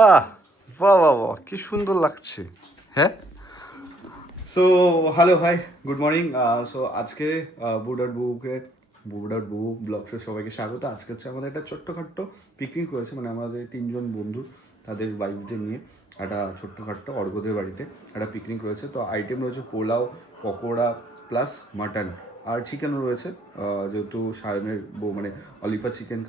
বাহ বাহ বাহ বাহ কি সুন্দর লাগছে। হ্যাঁ, so hello hi good morning. So আজকে বু ব্লগসের সবাইকে স্বাগত। আজকে হচ্ছে আমাদের একটা ছোট্টখাট্ট পিকনিক রয়েছে, মানে আমাদের 3জন বন্ধু তাদের ওয়াইফদের নিয়ে একটা ছোট্টখাট্ট অর্ঘদের বাড়িতে একটা পিকনিক রয়েছে। তো আইটেম রয়েছে পোলাও, পকোড়া প্লাস মাটন আর চিকেনও রয়েছে। যেহেতু সায়নের বউ মানে অলিপা চিকেন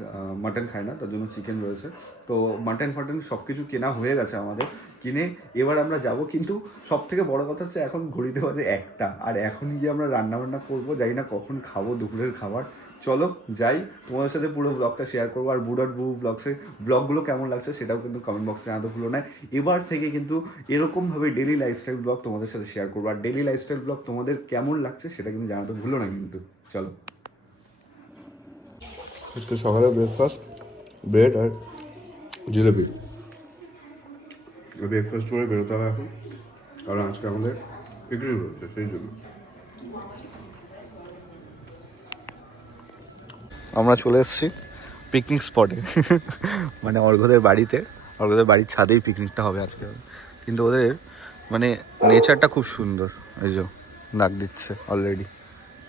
মাটন খায় না, তার জন্য চিকেন রয়েছে। তো মাটন ফাটন সব কিছু কেনা হয়ে গেছে আমাদের, কিনে এবার আমরা যাব। কিন্তু সব থেকে বড় কথা হচ্ছে এখন ঘড়িতে বাজে 1টা, আর এখন গিয়ে আমরা রান্নাবান্না করবো, জানি না কখন খাবো দুপুরের খাবার। চলো যাই, তোমাদের সাথে পুরো ব্লগটা শেয়ার করবো। আর বু ব্লগসে ব্লগগুলো কেমন লাগছে সেটাও কিন্তু কমেন্ট বক্সে জানাতে ভুলো না। এবার থেকে কিন্তু এরকমভাবে ডেলি লাইফস্টাইল ব্লগ তোমাদের সাথে শেয়ার করবো। আর ডেলি লাইফস্টাইল ব্লগ তোমাদের কেমন লাগছে সেটা কিন্তু জানাতে ভুলো না কিন্তু। চলো, আজকে সকালে ব্রেকফাস্ট ব্রেড আর জিলেপি। ব্রেকফাস্ট করে বেরোতে হবে এখন, কারণ আজকে আমাদের পিকনিক রয়েছে সেই জন্য। আমরা চলে এসেছি পিকনিক স্পটে, মানে অর্ঘদের বাড়িতে। অর্ঘদের বাড়ির ছাদেই পিকনিকটা হবে আজকে। কিন্তু ওদের মানে নেচারটা খুব সুন্দর। এই যে ডাক দিচ্ছে অলরেডি,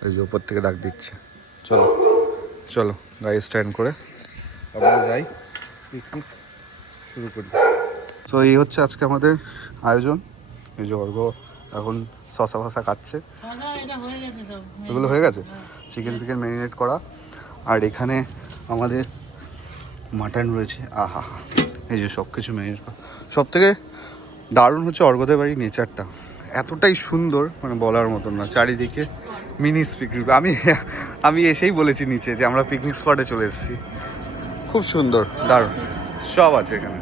এই যে ওপর থেকে ডাক দিচ্ছে। চলো চলো গাড়ি স্ট্যান্ড করে আমরা যাই, পিকনিক শুরু করি। তো এই হচ্ছে আজকে আমাদের আয়োজন। এই যে অর্ঘ এখন শশা ফসা কাটছে, এগুলো হয়ে গেছে। চিকেন ফিকেন ম্যারিনেট করা, আর এখানে আমাদের মাটন রয়েছে। আহা, এই যে সব কিছু ম্যারিনেট করা। সব থেকে দারুণ হচ্ছে অর্ঘদের বাড়ির নেচারটা, এতটাই সুন্দর মানে বলার মতন না। চারিদিকে মিনি পিকনিক। আমি এসেই বলেছি নিচে যে আমরা পিকনিক স্পটে চলে এসেছি। খুব সুন্দর, দারুণ, সব আছে এখানে,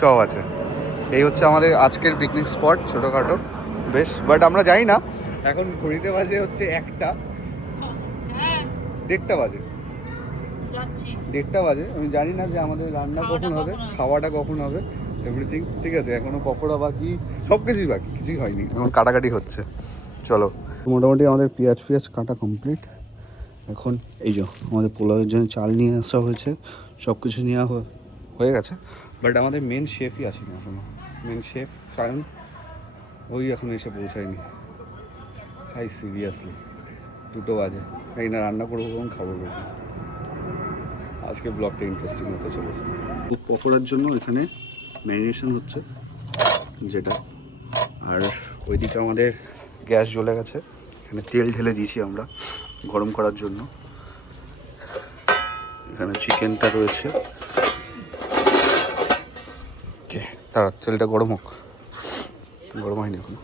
সব আছে। এই হচ্ছে আমাদের আজকের পিকনিক স্পট, ছোটোখাটো বেশ। বাট আমরা যাই না, এখন ঘড়িতে বাজে হচ্ছে 1টা, 1:30 বাজে, 1:30 বাজে। আমি জানি না যে আমাদের রান্না কখন হবে, খাওয়াটা কখন হবে, এভরিথিং ঠিক আছে। এখনও পকোড়া বাকি, সব কিছুই বাকি, কিছুই হয়নি, এখন কাটাকাটি হচ্ছে। চলো, মোটামুটি আমাদের পেঁয়াজ কাটা কমপ্লিট। এখন এই যে আমাদের পোলাওয়ের জন্য চাল নিয়ে আসা হয়েছে, সব কিছু নেওয়া হয়ে গেছে। বাট আমাদের মেন শেফই আসেনি এখনো। মেন শেফ কারণ ওই এখন এসে পৌঁছায়নি। হাই সিরিয়াসলি 2টো বাজে, এই না রান্না করবো কখন, খাবো কখন। আজকে ব্লগটা ইন্টারেস্টিং হতে চলেছে। পকোড়ার জন্য এখানে ম্যারিনেশন হচ্ছে যেটা, আর ওইদিকে আমাদের গ্যাস জ্বলে গেছে। এখানে তেল ঢেলে দিয়েছি আমরা গরম করার জন্য। এখানে চিকেনটা রয়েছে। তারা তেলটা গরম হোক, গরম হয়নি এখনো।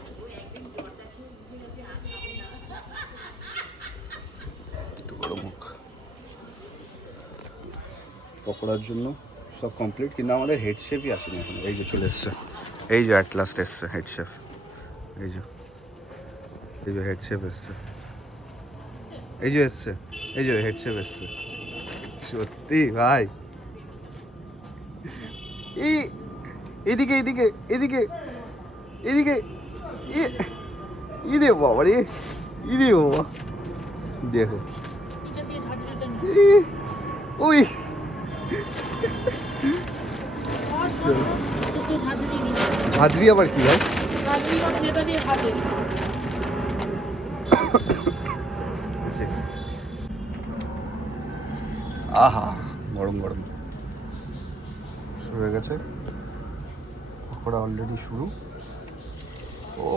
একটু গরম হোক। পকোড়ার জন্য সব কমপ্লিট, কিন্তু আমাদের হেড শেফই আসেনি এখন। এই যে চলে এসছে, এই যে অ্যাট লাস্ট এসছে হেড শেফ। এই যে হেড শেফ এসছে, এই যে এসছে, এই যে হেড শেফ এসছে। সত্যি ভাই, এদিকে এদিকে এদিকে এদিকে, ইরে বাবা রে, ইরে বাবা দেখো, ওই ঝাঁঝরি আবার কি হয়? আহা, গরম গরম শুরু হয়ে গেছে। পকোড়া অলরেডি শুরু। ও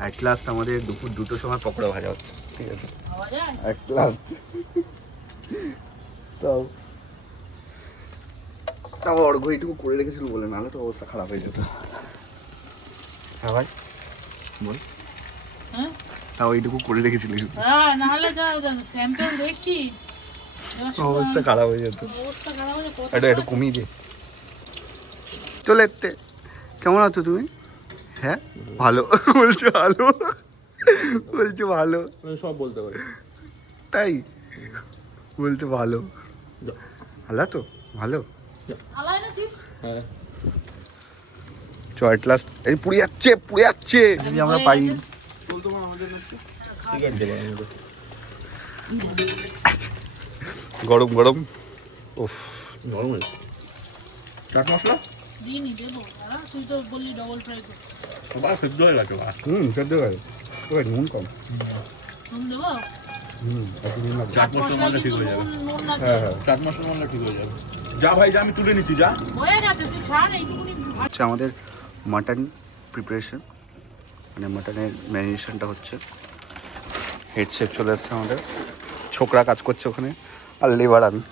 অ্যাট লাস্ট আমাদের দুপুর 2টোর সময় পকোড়া ভাজা হচ্ছে, ঠিক আছে অ্যাট লাস্ট। তাও অর্ঘ এইটুকু করে রেখেছিল বলে, নাহলে তো অবস্থা খারাপ হয়ে যেত। হ্যাঁ ভাই বল, তাও এইটুকু করে রেখেছিল, অবস্থা খারাপ হয়ে যেত। একটু কমিয়ে দে। চলে এতে, কেমন আছো তুমি? হ্যাঁ ভালো বলছো, ভালো বলছো, ভালো সব বলতে পারি, তাই বলতে ভালো। ভালো তো, ভালো। চ এট লাস্ট, এই পুড়ে যাচ্ছে যদি আমরা পাই। গরম গরম। উফ, নরম চাট মশলা দিইনি দেবো। তুই তো বললি ডবল ফ্রাই করতে। বা সিদ্ধ হয়ে গেছে বা সেদ্ধ করে ওই নুন কম। নুন দেবো? একটু নুন লাগবে। চাট মশলা মারলে ঠিক হয়ে যাবে। নুন না হ্যাঁ হ্যাঁ। চাট মশলা মারলে ঠিক হয়ে যাবে। যা ভাই যা, আমি তুলে নিচ্ছি যা। হয়ে গেছে, তুই ছাড় এইটুকুনি। আচ্ছা, আমাদের মাটন প্রিপারেশন, মানে মাটনের ম্যারিনেশনটা হচ্ছে। হেড শেফ চলে এসছে আমাদের, ছোকরা কাজ করছে ওখানে, আর লেবার আমি।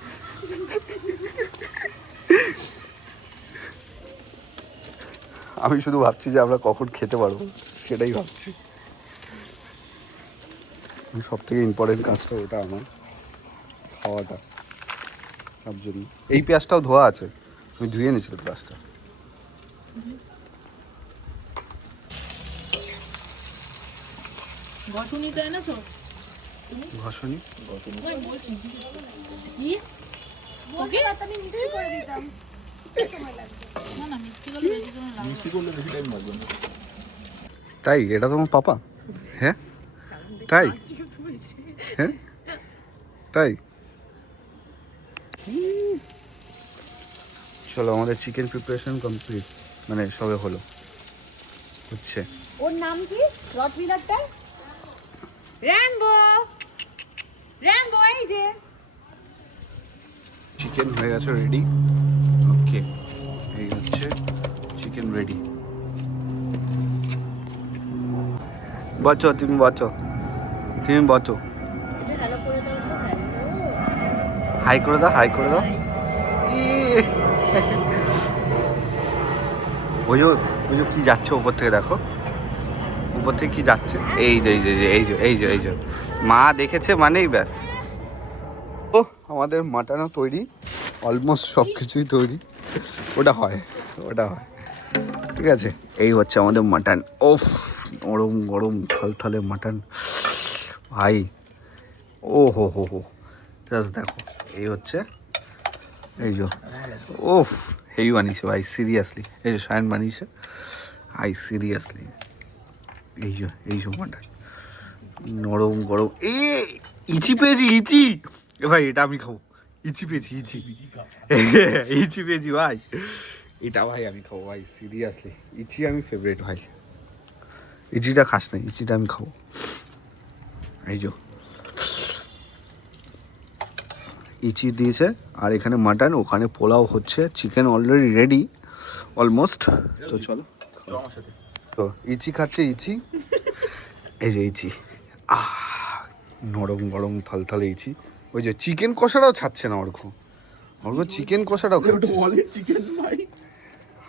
আমি শুধু ভাবছি যে আমরা কখন খেতে পারবো, সেটাই ভাবছি। সব থেকে ইম্পর্টেন্ট কাজটা ওটা আমার, খাওয়াটা। তার জন্য এই পেঁয়াজটাও ধোয়া আছে, আমি ধুয়ে নিয়েছিলাম পেঁয়াজটা। ঘষুনি তো এনেছো? ঘষনি ওই বলছি কি ওকে আমি মিক্সি করে দিতাম, সময় লাগবে না। না মিক্সি করলে বেশি সময় লাগবে। মিক্সি করলে বেশি টাইম লাগবে না। তাই? এটা তোমার পাপা? হ্যাঁ তাই? হ্যাঁ তাই? চলো, আমাদের চিকেন প্রিপারেশন কমপ্লিট, মানে সবে হলো, হচ্ছে। ওর নাম কি রটভিলারটা? র্যাম্বো। র্যাম্বো এই যে চিকেন হয়ে গেছে রেডি। ওকে, এই হচ্ছে চিকেন রেডি। বাঁচো তুমি, বাঁচো তুমি, বাঁচো। এটা হ্যালো করে দাও তো। হ্যালো হাই করে দাও, হাই করে দাও। ওই যে ওই যে কি যাচ্ছে উপর থেকে, দেখো উপর থেকে কি যাচ্ছে। এই যে এই যে এই যে এই যে এই যে মা দেখেছে মানেই ব্যাস। ও, আমাদের মাটনও তৈরি, অলমোস্ট সব কিছুই তৈরি। ওটা হয়, ওটা হয়, ঠিক আছে। এই হচ্ছে আমাদের মাটন। ওফ, গরম গরম থালথালে মাটন ভাই। ও হো হো হো, জাস্ট দেখো, এই হচ্ছে, এই যে ওফ, হেভি বানিয়েছে ভাই, সিরিয়াসলি। এই যে সায়ন বানিয়েছে ভাই, সিরিয়াসলি। এই যে মাটন নরম গরম। ইচি পেয়েছি, ইচি। ভাই এটা আমি খাবো, ইচি পেয়েছি, ইচি। ইচি পেয়েছি ভাই, এটা ভাই আমি খাবো ভাই, সিরিয়াসলি। ইচি আমি ফেভারিট ভাই। ইচিটা খাস না, ইচিটা আমি খাবো। এই যে ইচি দিয়েছে, আর এখানে মাটন, ওখানে পোলাও হচ্ছে, চিকেন অলরেডি রেডি অলমোস্ট। তো চলো, তো ইচি খাচ্ছে, ইচি। এই যে ইচি, নরম গরম থালথালে ইচি। ওই যে চিকেন কষাটাও ছাড়ছে না অর্ঘ, অর্ঘ চিকেন কষাটাও খাচ্ছে চিকেন ভাই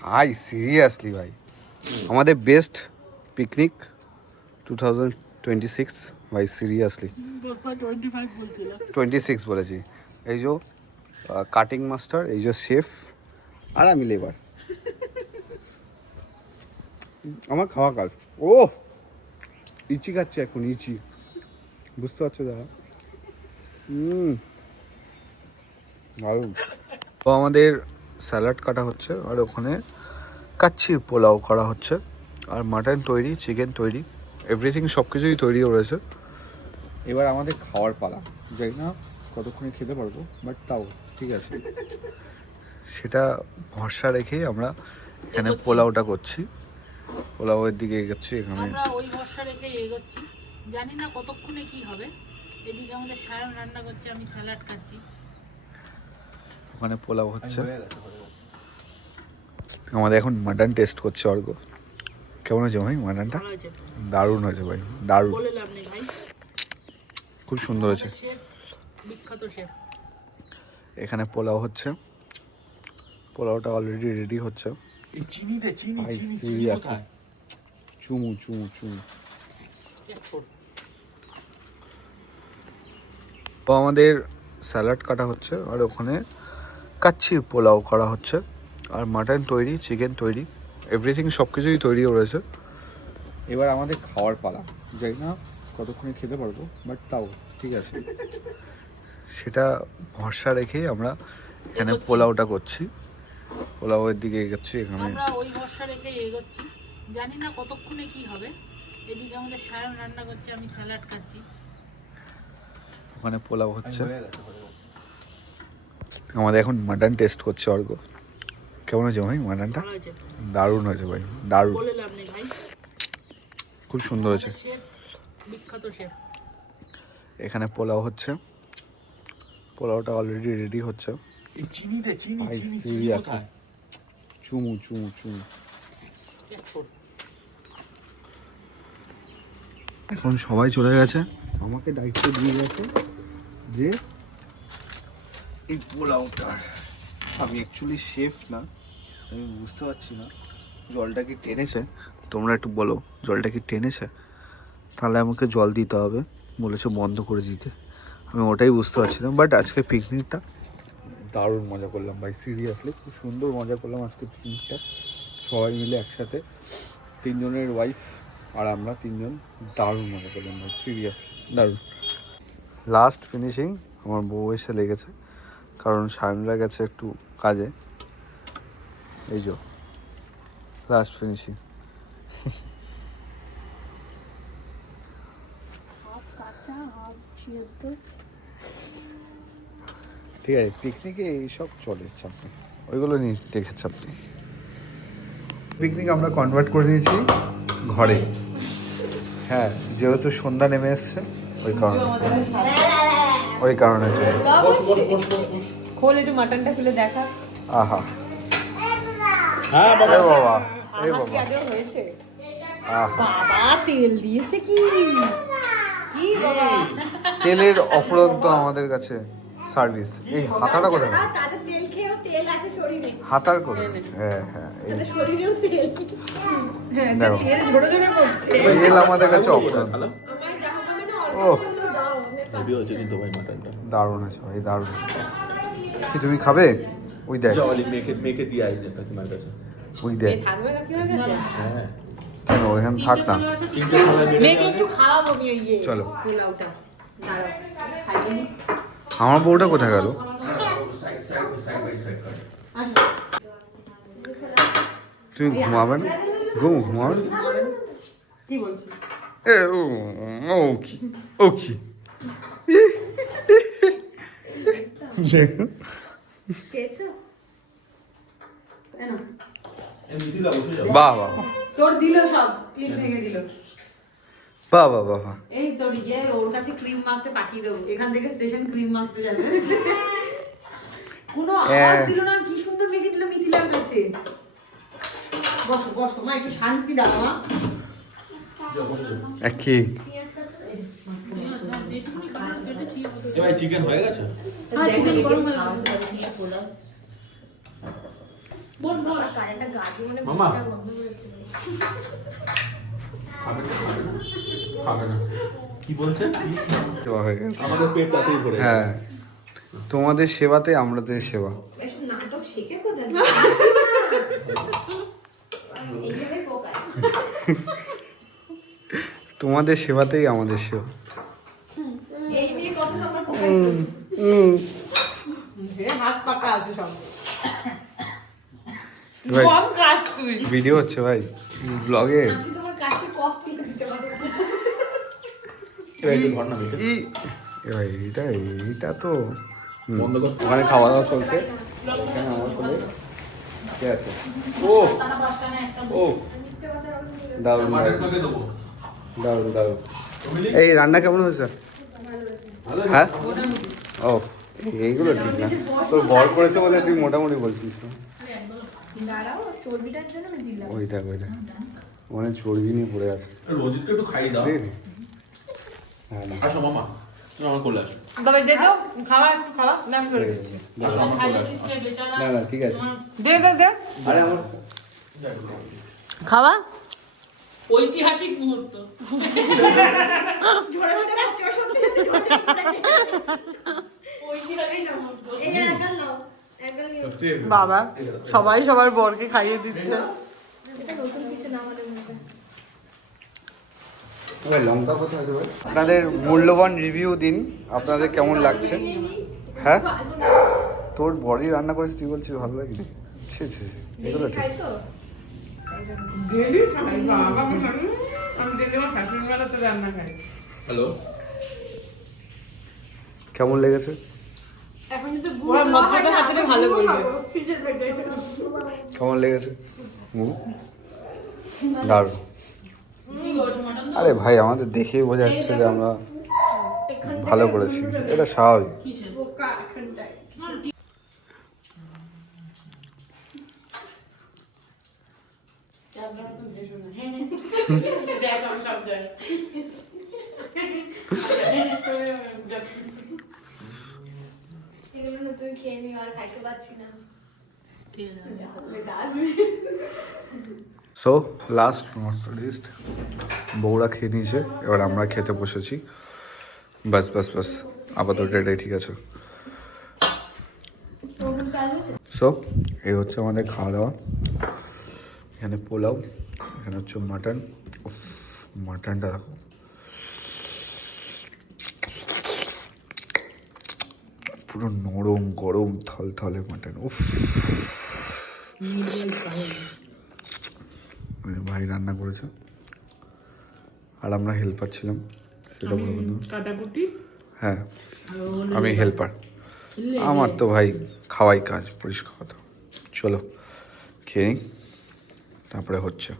ভাই, সিরিয়াসলি ভাই। আমাদের বেস্ট পিকনিক 2026 ভাই, সিরিয়াসলি। 26 বলেছি। এই যে কাটিং মাস্টার, এই যে শেফ, আর আমি লেবার। আমার খাওয়া কাজ। ও, ইচি খাচ্ছে এখন, ইচি, বুঝতে পারছো দাদা? দারুণ। তো আমাদের স্যালাড কাটা হচ্ছে, আর ওখানে কাচ্চির পোলাও করা হচ্ছে, আর মাটন তৈরি, চিকেন তৈরি, এভরিথিং সব কিছুই তৈরি রয়েছে। এবার আমাদের খাওয়ার পালা, জানি না কতক্ষণে খেতে পারবো, বাট তাও ঠিক আছে। সেটা ভরসা রেখেই আমরা এখানে পোলাওটা করছি, পোলাওয়ের দিকে এগোচ্ছি এখানে। আমরা ওই ভরসা রেখে এগোচ্ছি, জানি না কতক্ষণে কি হবে। এদিকে আমাদের সায়ন রান্না করছে, আমি স্যালাড খাচ্ছি। ওখানে পোলাও হচ্ছে, আমাদের এখন মাটন টেস্ট করছে অর্ঘ। কেমন হয়েছে ভাই মাটনটা? ভালো হয়েছে তো? দারুণ হয়েছে ভাই, দারুণ, বলে লাভ নেই ভাই, খুব সুন্দর হয়েছে। শেফ, বিখ্যাত শেফ। এখানে পোলাও হচ্ছে, পোলাওটা অলরেডি রেডি হচ্ছে এই চিনি দে, চিনি ভাই, চিনি চিনি সিরিয়াসলি। কোথায়? চুমু চুমু চুমু। তো আমাদের স্যালাড কাটা হচ্ছে, আর ওখানে কাচ্চির পোলাও করা হচ্ছে, আর মাটন তৈরি, চিকেন তৈরি, এভরিথিং সব কিছুই তৈরি রয়েছে। এবার আমাদের খাওয়ার পালা, জানি না কতক্ষণে খেতে পারবো, বাট তাও ঠিক আছে। সেটা ভরসা রেখেই আমরা এখানে পোলাওটা করছি, পোলাওয়ের দিকে এগোচ্ছি এখানে। আমরা ওই ভরসা রেখে এগোচ্ছি, জানি না কতক্ষণে কি হবে। এদিকে আমাদের সায়ন রান্না করছে, আমি স্যালাড খাচ্ছি। ওখানে পোলাও হচ্ছে, আমাদের এখন মাটন টেস্ট করছে অর্ঘ। কেমন হয়েছে ভাই মাটনটা? ভালো হয়েছে। দারুণ হয়েছে ভাই, দারুণ, বলে লাভ নেই ভাই, খুব সুন্দর হয়েছে। শেফ বিখ্যাত শেফ। এখানে পোলাও হচ্ছে, পোলাওটা অলরেডি রেডি হচ্ছে। এই চিনি দে চিনি ভাই চিনি চিনি সিরিয়াস, কোথায়? চুমু চুমু চুমু। এখন সবাই চলে গেছে, আমাকে দায়িত্ব দিয়ে গেছে যে এই পোলাওটার। আমি অ্যাকচুয়ালি শেফ না, আমি বুঝতে পারছি না জলটা কি টেনেছে। তোমরা একটু বলো জলটা কি টেনেছে, তাহলে আমাকে জল দিতে হবে, বলেছে বন্ধ করে দিতে। আমি ওটাই বুঝতে পারছিলাম। বাট আজকে পিকনিকটা দারুণ মজা করলাম ভাই, সিরিয়াসলি খুব সুন্দর মজা করলাম আজকে পিকনিকটা সবাই মিলে একসাথে। 3 জনের ওয়াইফ আর আমরা 3 জন দারুণ মজা করলাম ভাই, সিরিয়াসলি দারুণ। লাস্ট ফিনিশিং আমার বউ এসে লেগেছে, কারণ সায়নরা গেছে একটু কাজে। এই যে লাস্ট ফিনিশিং। ঠিক আছে, পিকনিকে এইসব চলে, চাপ নেই, ওইগুলো নিয়ে দেখেছে আপনি। পিকনিক আমরা কনভার্ট করে নিয়েছি ঘরে। হ্যাঁ, যেহেতু সন্ধ্যা নেমে এসছে ওই কারণে খোল একটু মাটনটা খুলে দেখা। আহা, হ্যাঁ এ বাবা, এ আমার কি বাবা, আগে হয়েছে? আহা, বাবা তেল দিয়েছে কি কি বাবা। তেলের অফুরন্ত আমাদের কাছে সার্ভিস। এই হাতাটা কোথায়? তাদের তেল খেয়েও তেল আছে শরীরে, হাতার করে, হ্যাঁ হ্যাঁ, এই তাদের শরীরেও তেল। হ্যাঁ দেখো। তেল ঝরে ঝরে পড়ছে। তেল আমাদের কাছে অফুরন্ত। আমার যা হবে না ওহ। অল্প একটু দাও, আমি হেভি হচ্ছে কিন্তু ভাই মাটনটা। দারুণ আছে ভাই, দারুণ। কি তুমি খাবে? ওই দেখ, জলি মেখে মেখে দিয়ে আই যেটা তোমার কাছে। ওই দেখ। এ থাকবে কাকিমার কাছে? হ্যাঁ কেন ওইখানে থাক না, তিনটে খাবার বেড়ে মেয়েকে একটু খাওয়াবো আমি ওই চলো। পোলাওটা। দাঁড়াও খাইয়ে নি। আমার বউটা কোথায় গেল? Side side side by side কর। আসো। তুমি ঘুমাবে না? ঘুমাবে না? কি বলছি? এ ও ও কি, ও কি দেখো, খেয়েছো? কেন? এই মিথিলা বসে যাও। বাহ বাহ তোর দিল সব ক্লিপ ভেঙে দিল। বাহ বাহ বাহ বাহ। এই তোর যে ওর কাছে ক্রিম মাখতে পাঠিয়ে দেবো, এখান থেকে স্টেশন ক্রিম মাখতে যাবে। কোনো আওয়াজ দিল না, কি সুন্দর মেখে দিল মিথিলার কাছে। বসো বসো মা, একটু শান্তি দাও মা। কি এ ভাই চিকেন হয়ে গেছে? চিকেন গরম হয়ে গেছে। বল বল। কারেন্টটা গাড়ি মানে মামা। বিলটা বন্ধ করেছে। খাবে না খাবে না খাবে না কি বলছে? সেবা হয়ে গেছে। আমাদের পেট তাতেই ভরে যাবে। হ্যাঁ, তোমাদের সেবাতে আমাদের সেবা। এসব নাটক শেখে কোথায়? এইভাবে পোকায়। তোমাদের সেবাতেই আমাদের সেবা। এই নিয়ে কত নম্বর পোকায়? হাত পাকা আছে সব। ভাই কম কাজ তুই। ভিডিও হচ্ছে ভাই ব্লগে। আমি তোমার কাছে কফি দিতে পারবো। এবার একটু ধর না মেখে। ভাই এইটা তো বন্ধ কর। ওখানে খাওয়া দাওয়া চলছে, এখানে আমার কোলে কে আছে? ও ও দারুণ মাটন দারুণ মেখে দেবো। দারুণ দারুণ। বুঝলি? এই রান্না কেমন হয়েছে? হ্যাঁ, ও এইগুলো ঠিক না, তোর বর করেছে বলে তুই মোটামুটি বলছিস না? দাঁড়াও, চর্বিটার জন্য আমি দিলাম। ওই দেখ ওখানে চর্বি নিয়ে পড়ে আছে। রোজিতকে একটু খাইয়ে দাও। দে দে। হ্যাঁ না, আসো মামা, তুমি আমার কোলে আসো। তবে দে তো খাওয়া, একটু খাওয়া নাম করে দিচ্ছি। আসো আমার কোলে আসো। না না ঠিক আছে। দে দে দে আরে আমার খাওয়া। ঐতিহাসিক মুহূর্ত। ঝরে ঝরে রাখছে, ও সত্যি সত্যি ঝরে ঝরে রাখছে। ঐতিহাসিক মুহূর্ত। এই একাল নাও, একাল নিয়ে। বাবা সবাই সবার বরকে খাইয়ে দিচ্ছে। এটা নতুন কিছু না আমাদের মধ্যে। ভাই লঙ্কা কোথায় আছে ভাই? আপনাদের মূল্যবান রিভিউ দিন, আপনাদের কেমন লাগছে? হ্যাঁ, তোর বড়ি রান্না করেছিস তুই বলছিস ভালো লাগেনি? ছি ছি ছি, এগুলো ঠিক। খাই তো? ডেলি খাই বাবা, আমি ডেলি আমার শাশুড়ি মারাতে রান্না খাই। হ্যালো। কেমন লেগেছে? এখন যদি ওরা ভদ্রতার খাতিরে ভালো বলবে। ফ্রিজের ব্যাগে কেমন লেগেছে দারুণ। আরে ভাই আমাদের দেখেই বোঝা যাচ্ছে যে আমরা ভালো করেছি, এটা স্বাভাবিক। বোকা এখানটায় এগুলো নতুন খেয়ে নিও আর খাইতে পারছি না ঠিক আছে সো লাস্ট নট লিস্ট, বউরা খেয়ে নিয়েছে, এবার আমরা খেতে বসেছি। বাস বাস বাস, আপাতত এটাই ঠিক আছে। ওগুলো চালু সো এই হচ্ছে আমাদের খাওয়া দাওয়া। এখানে পোলাও, এখানে হচ্ছে মাটন। মাটনটা দেখো, পুরো নরম গরম থলথলে মাটন। উফ, ভাই রান্না করেছে আর আমরা হেল্পার ছিলাম, সেটা বলবো না। কাটাকুটি হ্যাঁ আমি হেল্পার, আমার তো ভাই খাওয়াই কাজ, পরিষ্কার কথা। চলো খেয়ে নিই, তারপরে হচ্ছে।